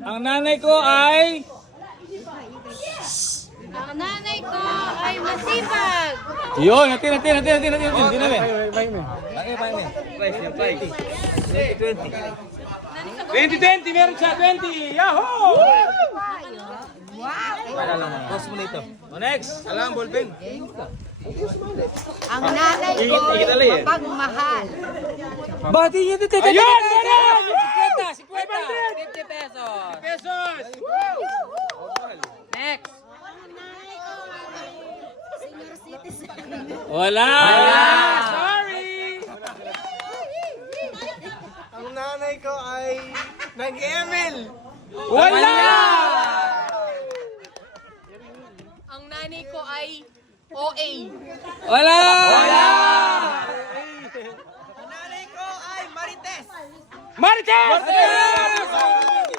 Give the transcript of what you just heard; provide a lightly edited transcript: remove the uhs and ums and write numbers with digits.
Ang nanay ko ay... Ang nanay ko ay masipag. Yun, natin. Hindi na ba? 20, meron siya, 20! Yahoo! Toss mo na ito. Next, alam, ballpen. Ang nanay ko mapagmahal. Bati niya dito. Ayun! Meron! 50 pesos. Next. Wala! Sorry! Ang nanay ko ay nag-ML. Wala! Ang nanay ko ay OA. Wala! Ang nanay ko ay Marites. Marites!